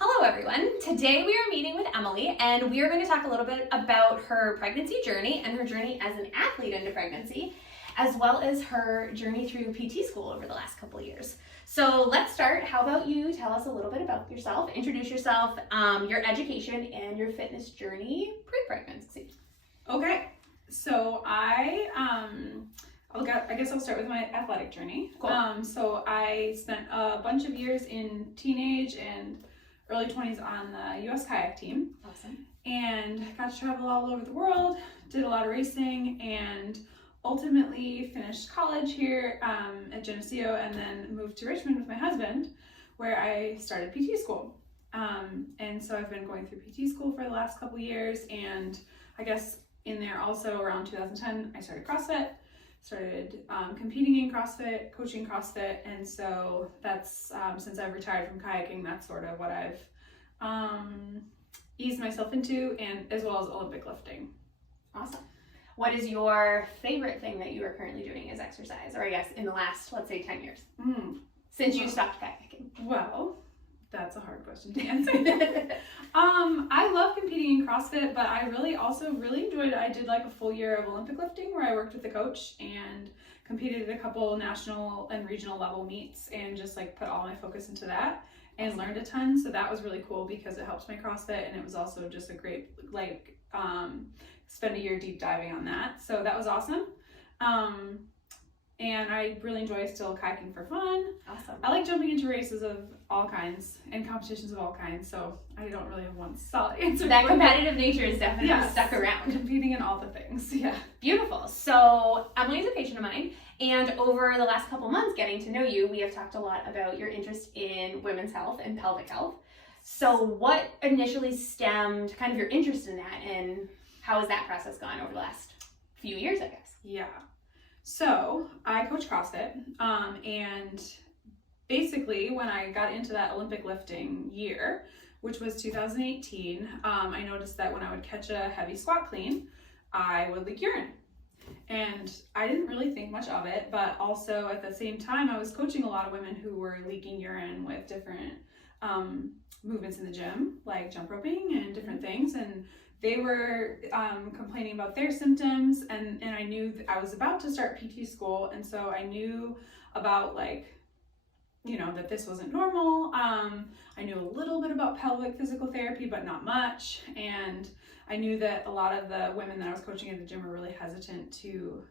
Hello everyone. Today we are meeting with Emily and we are going to talk a little bit about her pregnancy journey and her journey as an athlete into pregnancy, as well as her journey through PT school over the last couple of years. So let's start. How about you tell us a little bit about yourself, introduce yourself, your education, and your fitness journey pre-pregnancy. Okay, so I guess I'll start with my athletic journey. Cool. So I spent a bunch of years in teenage and early 20s on the U.S. kayak team. Awesome. And got to travel all over the world, did a lot of racing, and ultimately finished college here at Geneseo, and then moved to Richmond with my husband, where I started PT school. And so I've been going through PT school for the last couple years, and I guess in there also around 2010, I started CrossFit. Started competing in CrossFit, coaching CrossFit, and so that's since I've retired from kayaking, that's sort of what I've eased myself into, and as well as Olympic lifting. Awesome. What is your favorite thing that you are currently doing as exercise, or I guess in the last, let's say, 10 years, since you stopped kayaking? Well, that's a hard question to answer. I love competing in CrossFit, but I really enjoyed it. I did like a full year of Olympic lifting where I worked with the coach and competed at a couple national and regional level meets and just like put all my focus into that and learned a ton. So that was really cool because it helped my CrossFit, and it was also just a great spend a year deep diving on that. So that was awesome. And I really enjoy still kayaking for fun. Awesome. I like jumping into races of all kinds and competitions of all kinds, so I don't really have one solid answer. That competitive nature is definitely stuck around. Competing in all the things, yeah. Beautiful. So Emily's a patient of mine, and over the last couple months getting to know you, we have talked a lot about your interest in women's health and pelvic health. So what initially stemmed kind of your interest in that, and how has that process gone over the last few years, I guess? Yeah. So I coach CrossFit, and basically when I got into that Olympic lifting year, which was 2018, I noticed that when I would catch a heavy squat clean, I would leak urine. And I didn't really think much of it, but also at the same time, I was coaching a lot of women who were leaking urine with different movements in the gym, like jump roping and different things. And they were complaining about their symptoms, and I knew that I was about to start PT school, and so I knew about that this wasn't normal. I knew a little bit about pelvic physical therapy, but not much, and I knew that a lot of the women that I was coaching at the gym were really hesitant to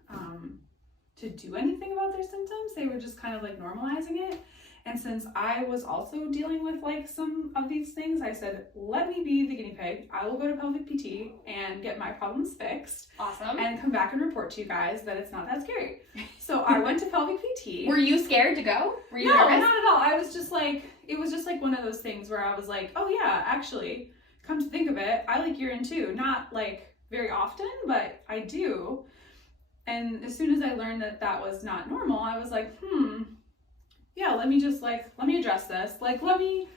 do anything about their symptoms. They were just kind of like normalizing it. And since I was also dealing with like some of these things, I said, let me be the guinea pig. I will go to pelvic PT and get my problems fixed. Awesome. And come back and report to you guys that it's not that scary. So I went to pelvic PT. Were you scared to go? Were you nervous? nervous? Not at all. I was just like, it was just like one of those things where I was like, oh yeah, actually, come to think of it, I like urine too. Not like very often, but I do. And as soon as I learned that that was not normal, I was like, yeah, let me address this. Like, let me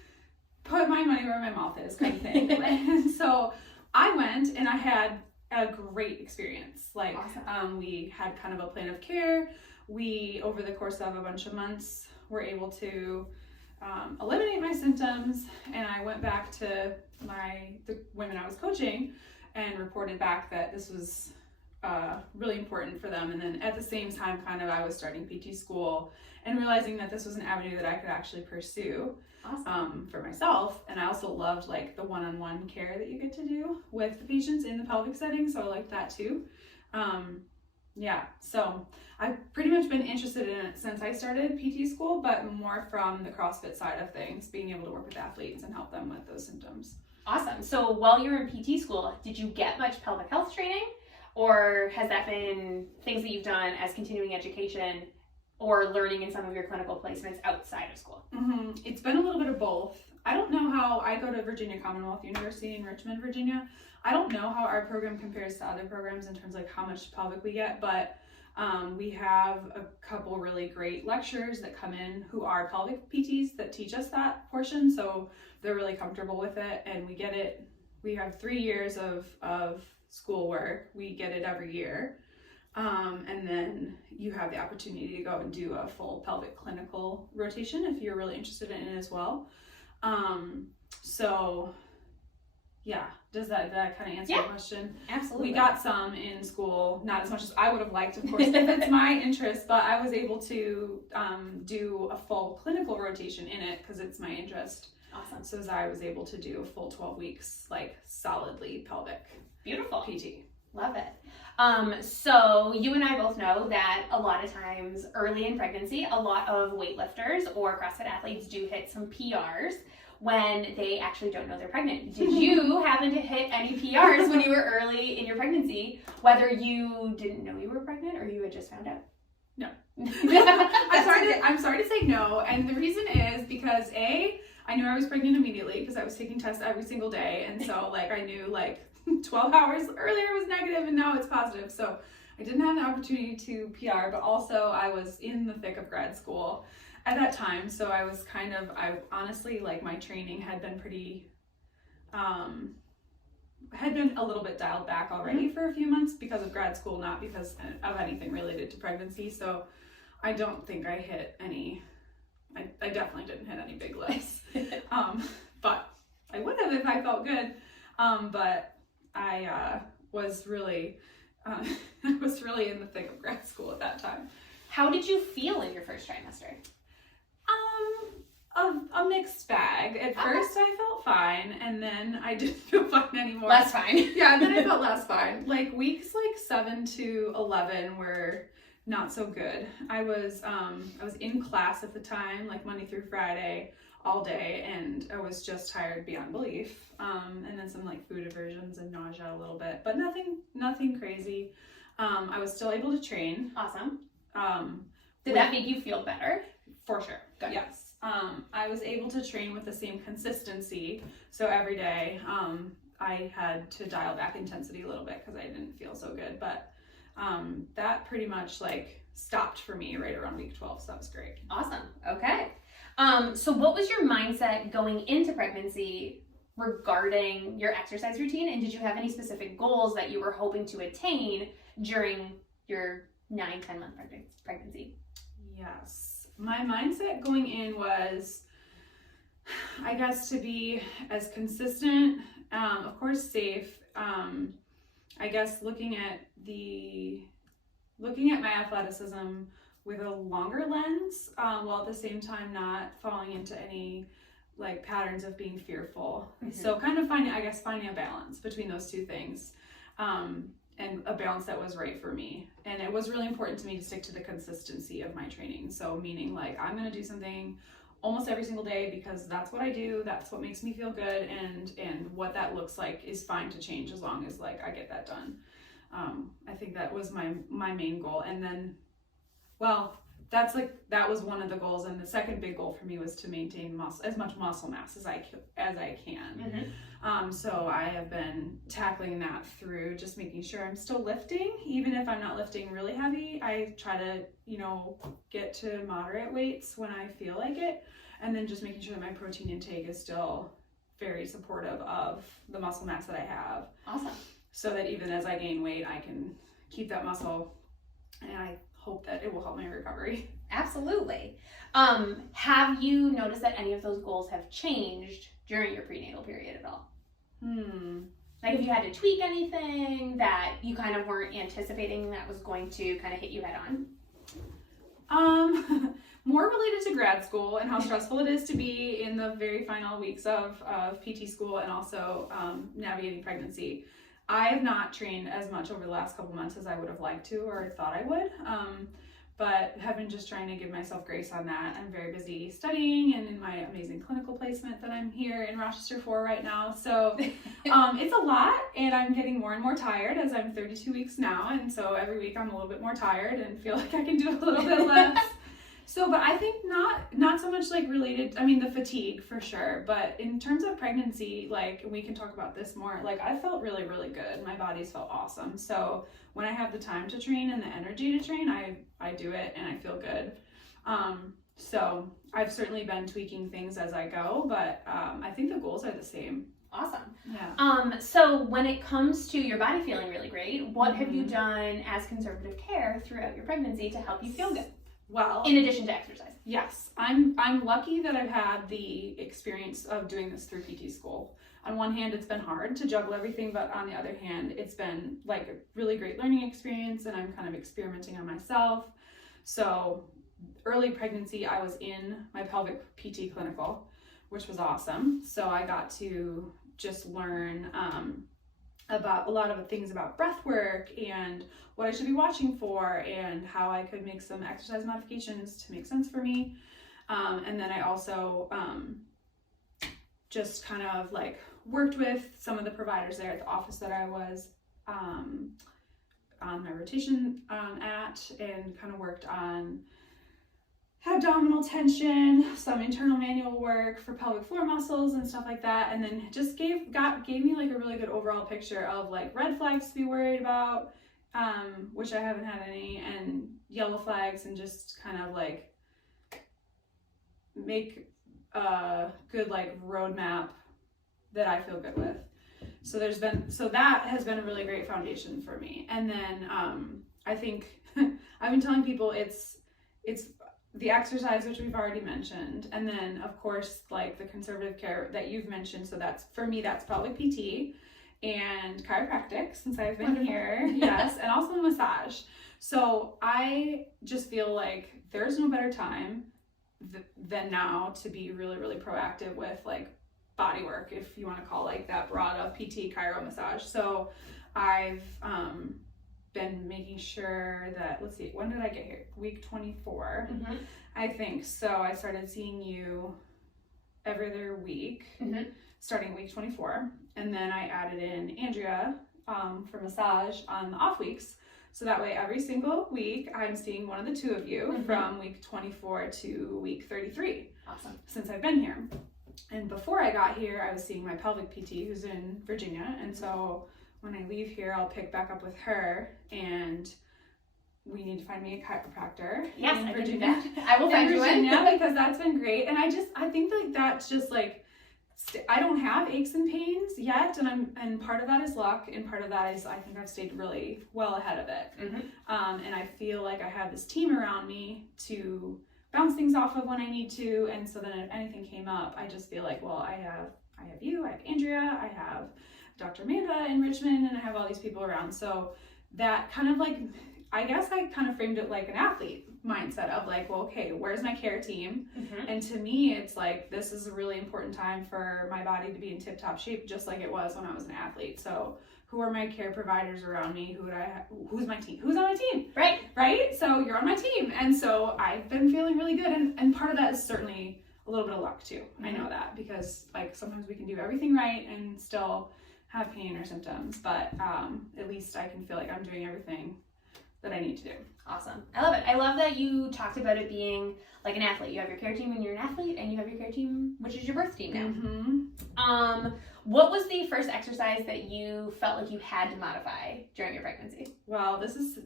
put my money where my mouth is kind of thing. And so I went and I had a great experience. Like, awesome. We had kind of a plan of care. We, over the course of a bunch of months, were able to eliminate my symptoms. And I went back to the women I was coaching and reported back that this was really important for them. And then at the same time, kind of, I was starting PT school and realizing that this was an avenue that I could actually pursue. Awesome. For myself. And I also loved like the one-on-one care that you get to do with the patients in the pelvic setting. So I liked that too. So I've pretty much been interested in it since I started PT school, but more from the CrossFit side of things, being able to work with athletes and help them with those symptoms. Awesome. So while you were in PT school, did you get much pelvic health training, or has that been things that you've done as continuing education or learning in some of your clinical placements outside of school? It's been a little bit of both. I don't know how I go to Virginia Commonwealth University in Richmond, Virginia. I don't know how our program compares to other programs in terms of like how much pelvic we get, but we have a couple really great lecturers that come in who are pelvic PTs that teach us that portion. So they're really comfortable with it, and we get it. We have 3 years of schoolwork. We get it every year. And then you have the opportunity to go and do a full pelvic clinical rotation if you're really interested in it as well. So yeah, does that kind of answer the question? Absolutely. We got some in school, not as much as I would have liked, of course, if it's my interest, but I was able to do a full clinical rotation in it because it's my interest. Awesome. So I was able to do a full 12 weeks, like solidly pelvic. Beautiful. PT. Love it. So you and I both know that a lot of times early in pregnancy, a lot of weightlifters or CrossFit athletes do hit some PRs when they actually don't know they're pregnant. Did you happen to hit any PRs when you were early in your pregnancy, whether you didn't know you were pregnant or you had just found out? No. I'm sorry to say no, and the reason is because I knew I was pregnant immediately because I was taking tests every single day, and so like I knew like 12 hours earlier was negative and now it's positive, so I didn't have the opportunity to PR, but also I was in the thick of grad school at that time, so I was I honestly, like, my training had been pretty, had been a little bit dialed back already for a few months because of grad school, not because of anything related to pregnancy, so I don't think I hit any, I definitely didn't hit any big lifts, but I would have if I felt good, but I was really in the thick of grad school at that time. How did you feel in your first trimester? A mixed bag. At first I felt fine, and then I didn't feel fine anymore. Less fine. Yeah, and then I felt less fine. Like weeks 7 to 11 were not so good. I was in class at the time, like Monday through Friday, all day, and I was just tired beyond belief. And then some like food aversions and nausea a little bit, but nothing crazy. I was still able to train. Awesome. Did that make you feel better? For sure. Good. Yes. I was able to train with the same consistency. So every day, I had to dial back intensity a little bit because I didn't feel so good. But that pretty much like stopped for me right around week 12. So that was great. Awesome. Okay. So what was your mindset going into pregnancy regarding your exercise routine? And did you have any specific goals that you were hoping to attain during your 9-10 month pregnancy? Yes. My mindset going in was, I guess, to be as consistent, of course safe, I guess looking at my athleticism with a longer lens, while at the same time not falling into any like patterns of being fearful. Mm-hmm. So kind of finding a balance between those two things. And a balance that was right for me. And it was really important to me to stick to the consistency of my training. So meaning like I'm gonna do something almost every single day because that's what I do, that's what makes me feel good, and what that looks like is fine to change as long as like I get that done. I think that was my main goal. And then, well, that was one of the goals, and the second big goal for me was to maintain as much muscle mass as I can. Mm-hmm. So I have been tackling that through just making sure I'm still lifting, even if I'm not lifting really heavy. I try to, get to moderate weights when I feel like it, and then just making sure that my protein intake is still very supportive of the muscle mass that I have. Awesome. So that even as I gain weight, I can keep that muscle, and I hope that it will help my recovery. Absolutely. Have you noticed that any of those goals have changed during your prenatal period at all? Like if you had to tweak anything that you kind of weren't anticipating that was going to kind of hit you head on? More related to grad school and how stressful it is to be in the very final weeks of PT school, and also navigating pregnancy. I have not trained as much over the last couple months as I would have liked to or thought I would, but have been just trying to give myself grace on that. I'm very busy studying and in my amazing clinical placement that I'm here in Rochester for right now. So it's a lot, and I'm getting more and more tired as I'm 32 weeks now, and so every week I'm a little bit more tired and feel like I can do a little bit less. So, but I think not so much like related, the fatigue for sure, but in terms of pregnancy, like, we can talk about this more, like I felt really, really good. My body's felt awesome. So when I have the time to train and the energy to train, I do it and I feel good. So I've certainly been tweaking things as I go, but I think the goals are the same. Awesome. Yeah. So when it comes to your body feeling really great, what have you done as conservative care throughout your pregnancy to help you feel good? Well, in addition to exercise. Yes. I'm lucky that I've had the experience of doing this through PT school. On one hand, it's been hard to juggle everything, but on the other hand, it's been like a really great learning experience, and I'm kind of experimenting on myself. So early pregnancy, I was in my pelvic PT clinical, which was awesome. So I got to just learn about a lot of things about breath work and what I should be watching for and how I could make some exercise modifications to make sense for me. And then I also just kind of like worked with some of the providers there at the office that I was on my rotation at, and kind of worked on abdominal tension, some internal manual work for pelvic floor muscles and stuff like that, and then just gave me like a really good overall picture of like red flags to be worried about, which I haven't had any, and yellow flags, and just kind of like make a good like roadmap that I feel good with. So that has been a really great foundation for me. And then I think I've been telling people it's the exercise, which we've already mentioned, and then of course like the conservative care that you've mentioned. So that's, for me, that's pelvic PT and chiropractic since I've been here. Yes, and also massage. So I just feel like there's no better time than now to be really, really proactive with like body work, if you want to call like that broad of PT, chiro, massage. So I've been making sure that, let's see, when did I get here? Week 24, I think. So I started seeing you every other week, starting week 24. And then I added in Andrea for massage on the off weeks. So that way every single week I'm seeing one of the two of you from week 24 to week 33. Awesome. Since I've been here. And before I got here, I was seeing my pelvic PT who's in Virginia. And so when I leave here, I'll pick back up with her, and we need to find me a chiropractor. Yes, in I can do Virginia. that. I will find you Virginia, one. because that's been great. And I think like that's just like, I don't have aches and pains yet, and part of that is luck, and part of that is I think I've stayed really well ahead of it. And I feel like I have this team around me to bounce things off of when I need to, and so then if anything came up, I just feel like, well, I have you, I have Andrea, I have Dr. Amanda in Richmond, and I have all these people around. So that kind of like, I guess I kind of framed it like an athlete mindset of like, well, okay, where's my care team? And to me, it's like, this is a really important time for my body to be in tip-top shape, just like it was when I was an athlete. So who are my care providers around me? Who's my team? Who's on my team? Right? So you're on my team. And so I've been feeling really good. And part of that is certainly a little bit of luck too. I know that, because like sometimes we can do everything right and still have pain or symptoms, but at least I can feel like I'm doing everything that I need to do. Awesome. I love it. I love that you talked about it being like an athlete. You have your care team when you're an athlete, and you have your care team, which is your birth team now. What was the first exercise that you felt like you had to modify during your pregnancy? Well, this is,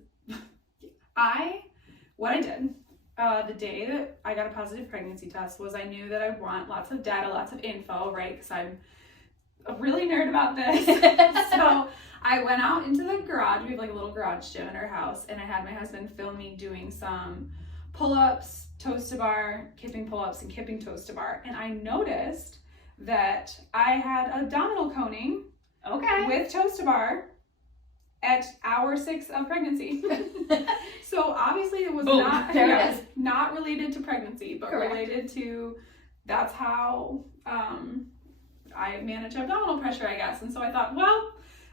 what I did the day that I got a positive pregnancy test was I knew that I want lots of data, lots of info, right? Because I'm a really nerd about this. So I went out into the garage. We have like a little garage gym in our house, and I had my husband film me doing some pull-ups, toes to bar, kipping pull-ups, and kipping toes to bar. And I noticed that I had abdominal coning with toes to bar at hour 6 of pregnancy. So obviously it was not related to pregnancy, but related to, that's how I manage abdominal pressure, I guess. And so I thought, well,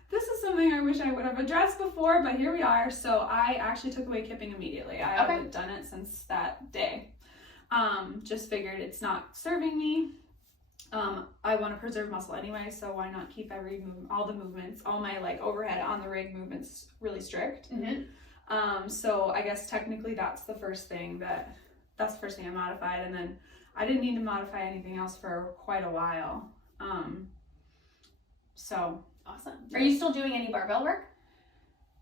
this is something I wish I would have addressed before, but here we are. So I actually took away kipping immediately. I haven't done it since that day. Just figured it's not serving me. I want to preserve muscle anyway, so why not keep all the movements, all my like overhead on the rig movements really strict. So I guess technically that's the first thing I modified, and then I didn't need to modify anything else for quite a while. So awesome. Are you still doing any barbell work?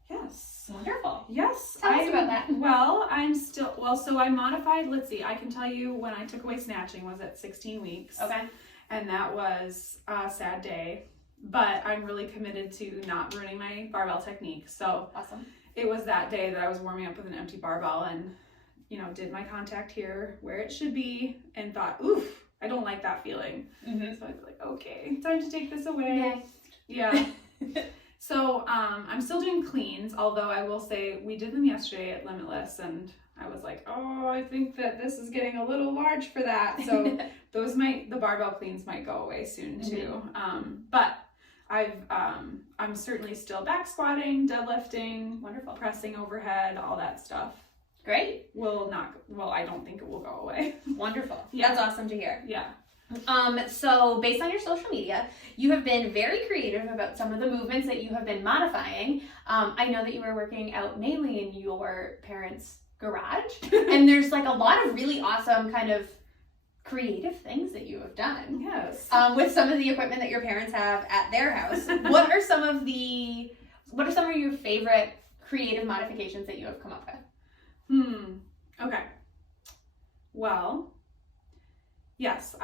Yes. Wonderful. Yes. Tell us about that. Well, so I modified, let's see, I can tell you when I took away snatching was at 16 weeks. And that was a sad day, but I'm really committed to not ruining my barbell technique. So awesome. It was that day that I was warming up with an empty barbell, and did my contact here where it should be and thought, oof, I don't like that feeling. So I was like, okay, time to take this away. Next. Yeah. So I'm still doing cleans, although I will say we did them yesterday at Limitless, and I was like, oh, I think that this is getting a little large for that. So the barbell cleans might go away soon too. But I'm certainly still back squatting, deadlifting, Wonderful, pressing overhead, all that stuff. Great. I don't think it will go away. Wonderful. Yeah. That's awesome to hear. Yeah. So based on your social media, you have been very creative about some of the movements that you have been modifying. I know that you were working out mainly in your parents' garage, and there's like a lot of really awesome kind of creative things that you have done. Yes. With some of the equipment that your parents have at their house. What are some of your favorite creative modifications that you have come up with? Okay. Well, yes,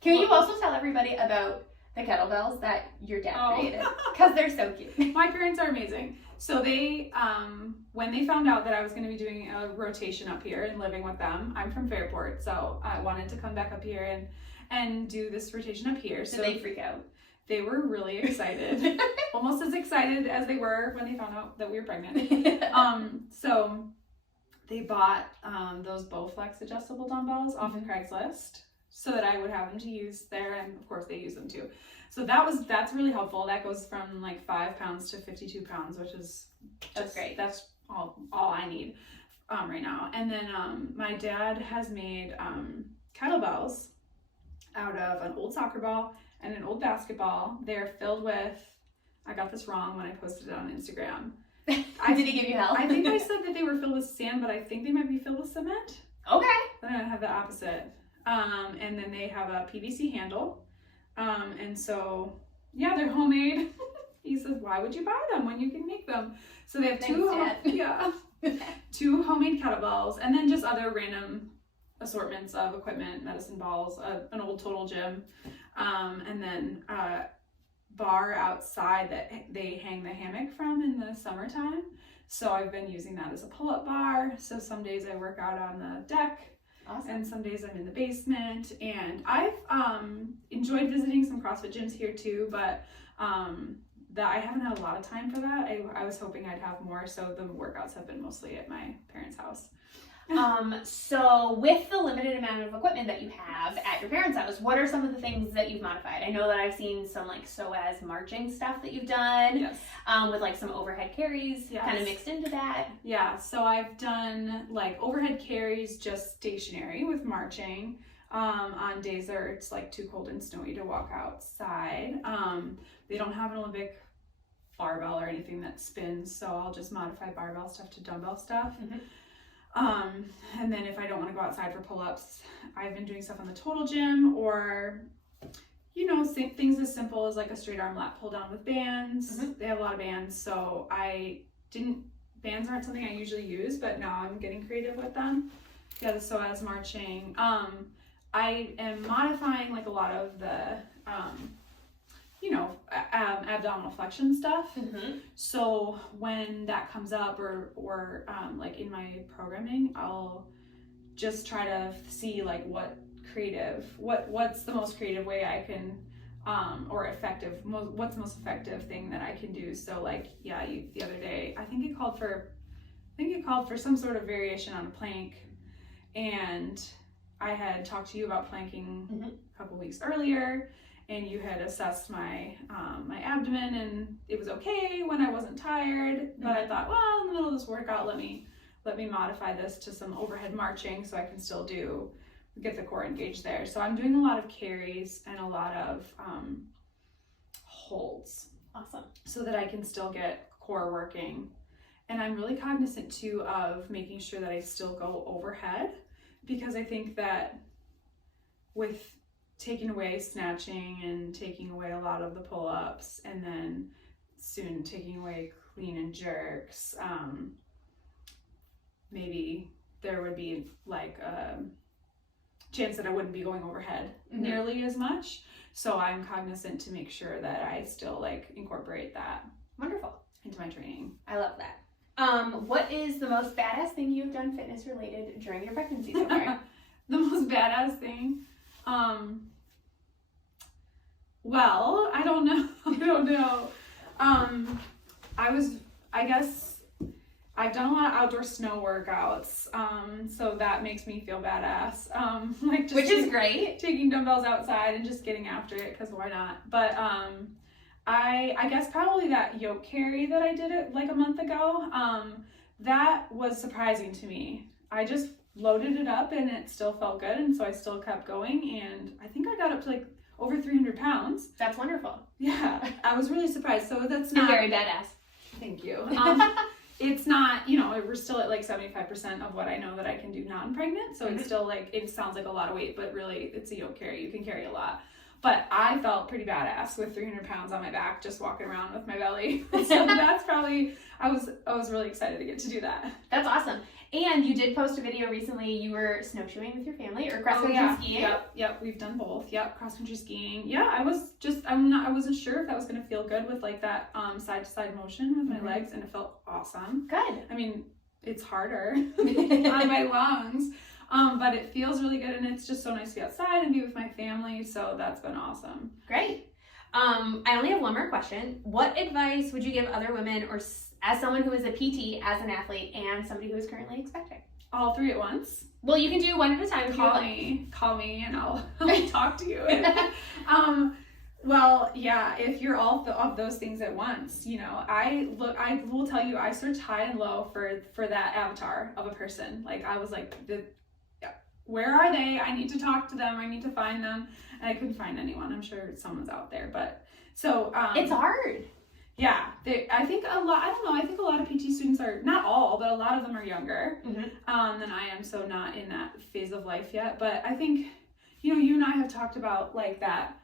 Can you also tell everybody about the kettlebells that your dad created? Because they're so cute. My parents are amazing. So they, when they found out that I was going to be doing a rotation up here and living with them, I'm from Fairport, so I wanted to come back up here and do this rotation up here. So Did they freak out? They were really excited, almost as excited as they were when they found out that we were pregnant. So they bought those Bowflex adjustable dumbbells off of Craigslist so that I would have them to use there, and of course they use them too. So that's really helpful. That goes from like 5 pounds to 52 pounds, which is that's great. That's all I need right now. And then my dad has made kettlebells out of an old soccer ball and an old basketball. They're filled with, I got this wrong when I posted it on Instagram. Did he give you help? I think I said that they were filled with sand, but I think they might be filled with cement. Okay. Then I have the opposite. And then they have a PVC handle. And so, yeah, they're homemade. He says, why would you buy them when you can make them? So they have two homemade kettlebells, and then just other random assortments of equipment, medicine balls, an old Total Gym, and then a bar outside that they hang the hammock from in the summertime. So I've been using that as a pull-up bar. So some days I work out on the deck. Awesome. And some days I'm in the basement, and I've enjoyed visiting some CrossFit gyms here too, but that I haven't had a lot of time for that. I was hoping I'd have more, so the workouts have been mostly at my parents' house. So with the limited amount of equipment that you have at your parents' house, what are some of the things that you've modified? I know that I've seen some like psoas marching stuff that you've done. Yes. With like some overhead carries kind of mixed into that. Yeah, so I've done like overhead carries just stationary with marching on days that it's like too cold and snowy to walk outside. They don't have an Olympic barbell or anything that spins, so I'll just modify barbell stuff to dumbbell stuff. And then if I don't want to go outside for pull-ups, I've been doing stuff on the Total Gym, or things as simple as like a straight arm lat pull down with bands. They have a lot of bands, so bands aren't something I usually use, but now I'm getting creative with them. Yeah, the psoas marching. I am modifying like a lot of the abdominal flexion stuff. So when that comes up or like in my programming, I'll just try to see like what's the most creative way I can what's the most effective thing that I can do. So like the other day I think it called for some sort of variation on a plank, and I had talked to you about planking a couple weeks earlier, and you had assessed my my abdomen, and it was okay when I wasn't tired, but I thought, well, in the middle of this workout, let me modify this to some overhead marching so I can still get the core engaged there. So I'm doing a lot of carries and a lot of holds. Awesome. So that I can still get core working. And I'm really cognizant too of making sure that I still go overhead, because I think that with taking away snatching and taking away a lot of the pull-ups, and then soon taking away clean and jerks, maybe there would be like a chance that I wouldn't be going overhead nearly as much. So I'm cognizant to make sure that I still like incorporate that. Wonderful. Into my training. I love that. What is the most badass thing you've done fitness related during your pregnancy so far? The most badass thing? Well, I don't know. I guess I've done a lot of outdoor snow workouts, so that makes me feel badass. Like just Which is great. Taking dumbbells outside and just getting after it, because why not? But I guess probably that yoke carry that I did it like a month ago, that was surprising to me. I just loaded it up and it still felt good, and so I still kept going, and I think I got up to like over 300 pounds. That's wonderful. Yeah, I was really surprised. So that's not very badass. Thank you. It's not, we're still at like 75% of what I know that I can do non-pregnant. So it's still like, it sounds like a lot of weight, but really it's a yoke carry. You can carry a lot. But I felt pretty badass with 300 pounds on my back, just walking around with my belly. So that's probably, I was really excited to get to do that. That's awesome. And you did post a video recently. You were snowshoeing with your family or cross-country skiing? Yep, we've done both. Yep, cross-country skiing. Yeah, I wasn't sure if that was going to feel good with like that side-to-side motion with my legs, and it felt awesome. Good. I mean, it's harder on my lungs, but it feels really good, and it's just so nice to be outside and be with my family, so that's been awesome. Great. I only have one more question. What advice would you give other women, or as someone who is a PT, as an athlete, and somebody who is currently expecting? All three at once? Well, you can do one at a time. Call me, and I'll talk to you. Well, yeah, if you're all of those things at once, I will tell you, I searched high and low for that avatar of a person. Like, I was like, where are they? I need to talk to them. I need to find them. And I couldn't find anyone. I'm sure someone's out there, but so it's hard. Yeah, I think a lot of PT students are, not all, but a lot of them are younger than I am, so not in that phase of life yet. But I think, you and I have talked about like that,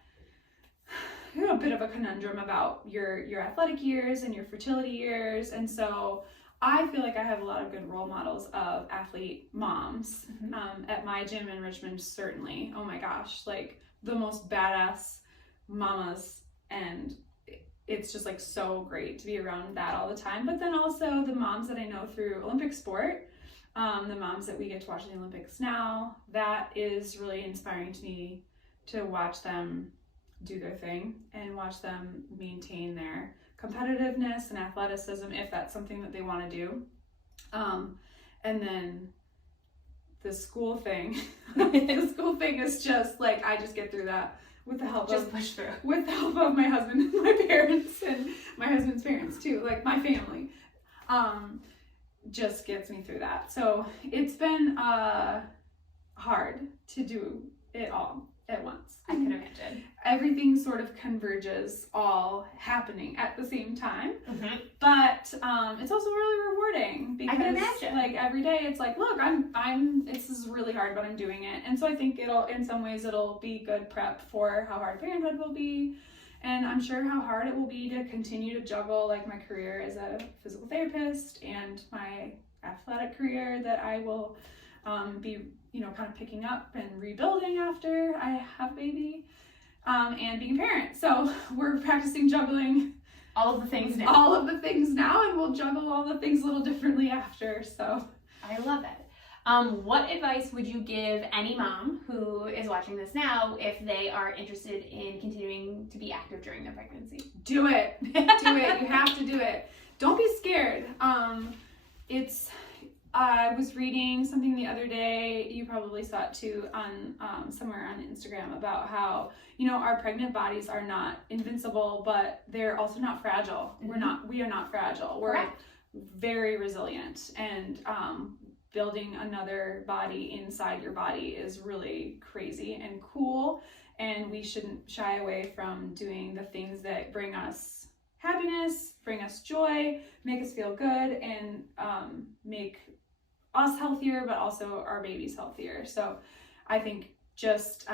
a bit of a conundrum about your athletic years and your fertility years. And so I feel like I have a lot of good role models of athlete moms at my gym in Richmond, certainly. Oh my gosh, like the most badass mamas, and it's just like so great to be around that all the time. But then also the moms that I know through Olympic sport, the moms that we get to watch in the Olympics now, that is really inspiring to me, to watch them do their thing and watch them maintain their competitiveness and athleticism if that's something that they want to do. And then the school thing, is just like, I just get through that with the help of my husband and my parents, and my husband's parents too, like my family, just gets me through that. So it's been hard to do it all at once. I can imagine. Everything sort of converges, all happening at the same time. But it's also really rewarding, because I can imagine. Like every day it's like, look, this is really hard, but I'm doing it. And so I think in some ways it'll be good prep for how hard parenthood will be. And I'm sure how hard it will be to continue to juggle like my career as a physical therapist and my athletic career that I will be kind of picking up and rebuilding after I have a baby, and being a parent. So we're practicing juggling all of the things now, and we'll juggle all the things a little differently after. So I love it. What advice would you give any mom who is watching this now if they are interested in continuing to be active during their pregnancy? Do it. Do it. You have to do it. Don't be scared. I was reading something the other day, you probably saw it too, on somewhere on Instagram, about how, our pregnant bodies are not invincible, but they're also not fragile. We are not fragile. We're Correct. Very resilient, and building another body inside your body is really crazy and cool, and we shouldn't shy away from doing the things that bring us happiness, bring us joy, make us feel good, and make us healthier, but also our babies healthier. So I think just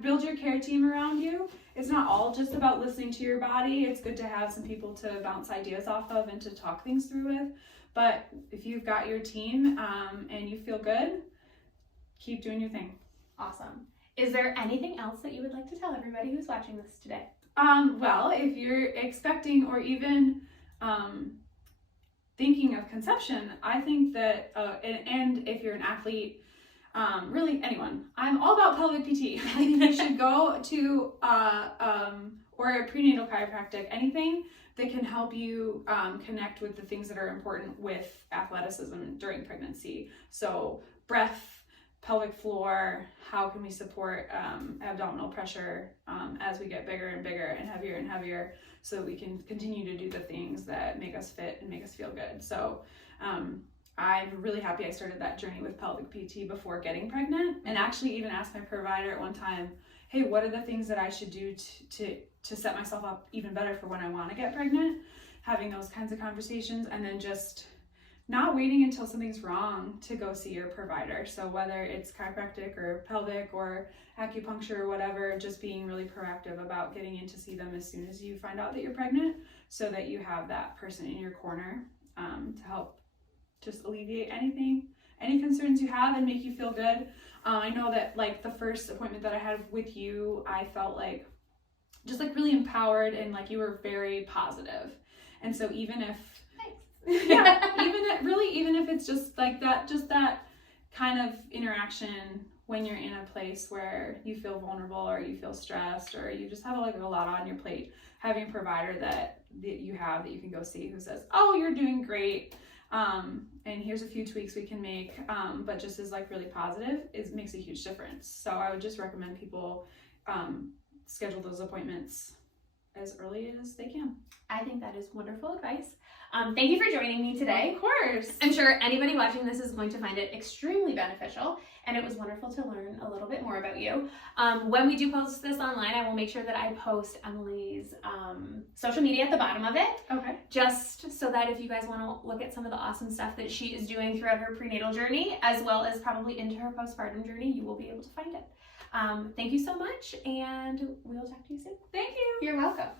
build your care team around you. It's not all just about listening to your body. It's good to have some people to bounce ideas off of and to talk things through with. But if you've got your team and you feel good, keep doing your thing. Awesome. Is there anything else that you would like to tell everybody who's watching this today? Well, if you're expecting or even thinking of conception, I think that, and if you're an athlete, really anyone, I'm all about pelvic PT. I think you should go to or a prenatal chiropractic, anything that can help you connect with the things that are important with athleticism during pregnancy. So breath, pelvic floor, how can we support abdominal pressure as we get bigger and bigger and heavier so that we can continue to do the things that make us fit and make us feel good. So I'm really happy I started that journey with pelvic PT before getting pregnant, and actually even asked my provider at one time, hey, what are the things that I should do to set myself up even better for when I want to get pregnant? Having those kinds of conversations, and then just not waiting until something's wrong to go see your provider. So whether it's chiropractic or pelvic or acupuncture or whatever, just being really proactive about getting in to see them as soon as you find out that you're pregnant, so that you have that person in your corner to help just alleviate any concerns you have and make you feel good. I know that like the first appointment that I had with you, I felt like just like really empowered and like you were very positive. And so even if even if it's just like that, just that kind of interaction when you're in a place where you feel vulnerable or you feel stressed or you just have like a lot on your plate, having a provider that you have that you can go see who says, oh, you're doing great, and here's a few tweaks we can make, but just is like really positive, makes a huge difference. So I would just recommend people schedule those appointments as early as they can. I think that is wonderful advice. Thank you for joining me today. Of course. I'm sure anybody watching this is going to find it extremely beneficial, and it was wonderful to learn a little bit more about you. When we do post this online, I will make sure that I post Emily's social media at the bottom of it. Okay. Just so that if you guys want to look at some of the awesome stuff that she is doing throughout her prenatal journey, as well as probably into her postpartum journey, you will be able to find it. Thank you so much, and we'll talk to you soon. Thank you. You're welcome.